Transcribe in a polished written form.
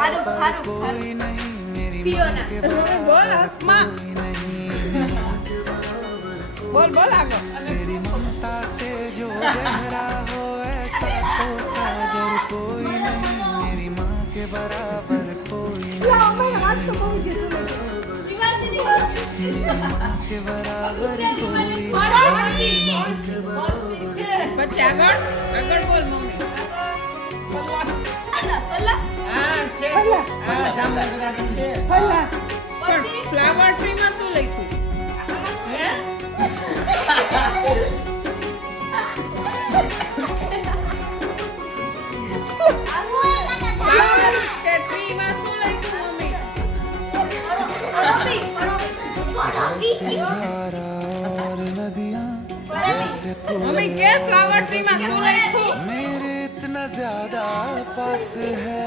बराबर कोई नहीं मेरी माँ के બોલ હસમા બોલ બોલ આગળ मेरी ममता से जो गहरा हो ऐसा तो सागर कोई नहीं मेरी माँ के बराबर कोई नहीं मेरी माँ के बराबर कोई પછી આગળ આગળ બોલ મમ્મી ફ્લાવર ટ્રી માં શું લખ્યું ફ્લાવર ટ્રી માં શું લખ્યું મમ્મી धारा और नदियाँ जैसे મમ્મી કે ફ્લાવર ટ્રી માં શું લખ્યું मेरे इतना ज्यादा पास है